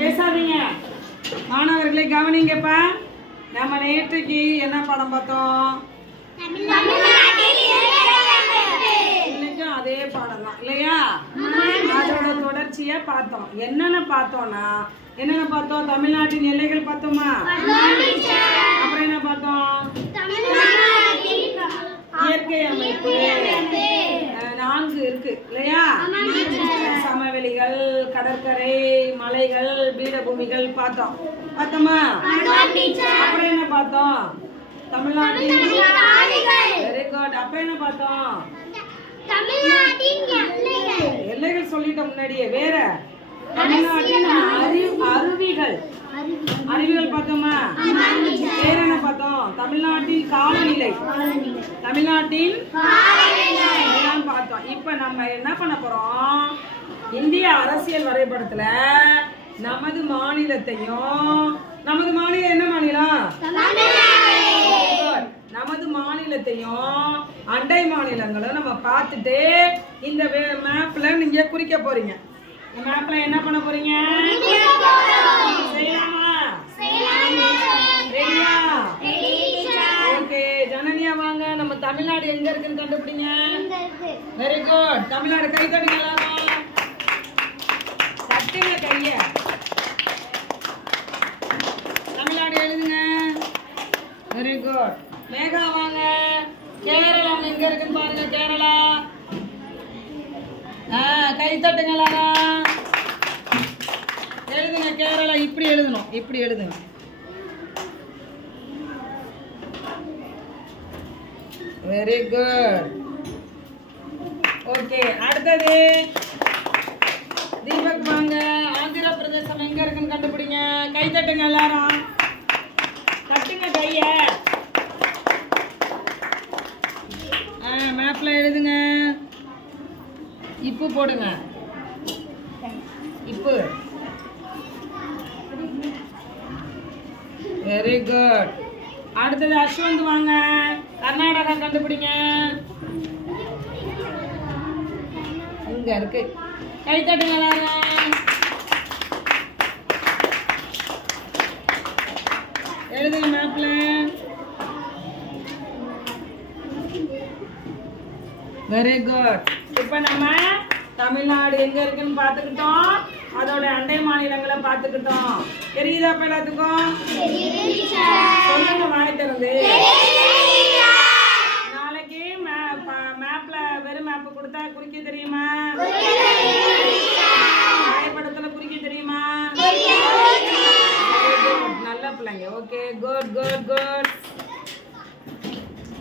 பேசாதீங்க. மாணவர்களை கவனிங்கப்பா. நம்ம நேற்றுக்கு என்ன படம் பார்த்தோம்? இன்னைக்கும் அதே பாடம் தான் இல்லையா? அதோட தொடர்ச்சியா பார்த்தோம். என்னென்ன பார்த்தோம்னா தமிழ்நாட்டின் எல்லைகள் பார்த்தோமா? அப்புறம் என்ன பார்த்தோம்? இயற்கை அமைப்பு 4 இருக்கு இல்லையா? சமவெளிகள், கடற்கரை, மலைகள், பீடபூமிகள் பார்த்தோமா? அப்புறம் என்ன பார்த்தோம்? தமிழ்நாட்டின் வெரி குட். அப்புறம் என்ன பார்த்தோம்? எல்லைகள் சொல்லிட்டோம் முன்னாடியே. வேற தமிழ்நாட்டின் அருவிகள் பார்த்தோமா? வேற என்ன பார்த்தோம்? தமிழ்நாட்டின் காலநிலை பார்த்தோம். இப்ப நம்ம என்ன பண்ண போறோம்? இந்திய அரசியல் வரைபடத்துல நமது மாநிலத்தையும், நமது மாநிலம் என்ன மாநிலம்? நமது மாநிலத்தையும் அண்டை மாநிலங்களும் நம்ம பார்த்துட்டு இந்த மேப்ல நீங்க குறிக்க போறீங்க. இந்த மேப்ல என்ன பண்ண போறீங்க? செய்யலாமா? ரெடியா? ஓகே. ஜனனியா வாங்க. நம்ம தமிழ்நாடு எங்க இருக்குன்னு கண்டுபிடிங்க. Very good. தமிழ்நாடு கை தட்டுங்க எல்லாரும். தட்டுங்க கைய. தமிழ்நாடு எழுதுங்க. Very good. மேகா வாங்க. கேரளம் எங்க இருக்குன்னு பாருங்க. கேரளா கை தட்டுங்க எல்லாரும். எழுதுங்க. கேரளா இப்படி எழுதணும். இப்படி எழுதுங்க. Very good. ஓகே. அடுத்தது தீபக் வாங்க. ஆந்திர பிரதேசம் எங்க இருக்குன்னு கண்டுபிடிங்க. கை தட்டுங்க எல்லாரும். தட்டுங்க கைய. மேப்ல எழுதுங்க. இப்பு போடுங்க. இப்பு. Very good. அடுத்தது அஸ்வந்த் வாங்க. கர்நாடகா கண்டுபிடிங்க. இங்க இருக்கு. கை தட்டுங்க எல்லாரும். எழுதுங்க மேப்ல. Very good. இப்ப நம்ம தமிழ்நாடு எங்க இருக்குன்னு பார்த்துக்கிட்டோம். அதோட அண்டை மாநிலங்களை பார்த்துக்கிட்டோம். தெரியுதா இப்ப எல்லாத்துக்கும்? சொல்லுங்க வாய் திறந்து. நாளைக்கு மேப்ல வெறும் மேப் கொடுத்தா குறிக்க தெரியுமா? வரைபடத்துல குறிக்க தெரியுமா? நல்ல பிள்ளைங்க. ஓகே. Good good good.